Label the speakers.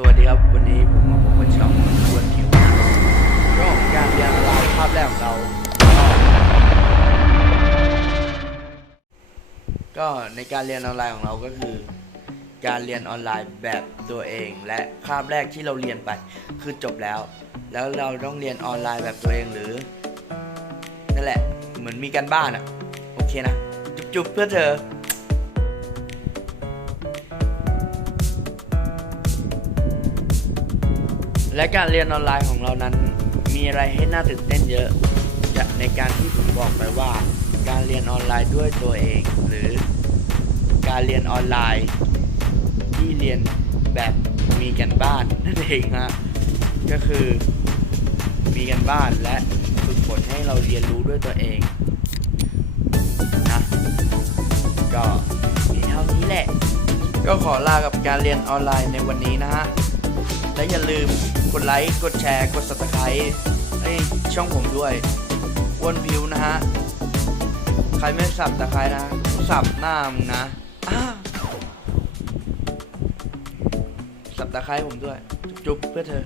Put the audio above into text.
Speaker 1: สวัสดีครับ วันนี้ผมมาพบกับช่องชวนทิวนะก็การเรียนออนไลน์ภาพแรกของเรา ก็ในการเรียนออนไลน์ของเราก็คือ การเรียนออนไลน์แบบตัวเอง และคาบแรกที่เราเรียนไปคือจบแล้ว แล้วเราต้องเรียนออนไลน์แบบตัวเองหรือนั่นแหละเหมือนมีกันบ้านอะโอเคนะ จุ๊บๆเพื่อเธอ และการเรียนออนไลน์ของเรานั้น มีอะไรให้น่าตื่นเต้นเยอะในการที่ผมบอกไปว่า การเรียนออนไลน์ด้วยตัวเอง หรือการเรียนออนไลน์ ที่เรียนแบบมีกันบ้านนั่นเองฮะก็คือมีกันบ้านและฝึกฝนให้เราเรียนรู้ด้วยตัวเองนะก็มีเท่านี้แหละ ก็ขอลากับการเรียนออนไลน์ในวันนี้นะฮะและอย่าลืม กดไลค์ กดแชร์ กด subscribe ให้ช่องผมด้วยอ้วนพิวนะฮะ ใครไม่สับตะไคร้นะ สับหน้ามึงนะ สับตะไคร้ผมด้วย จุ๊บเพื่อเธอ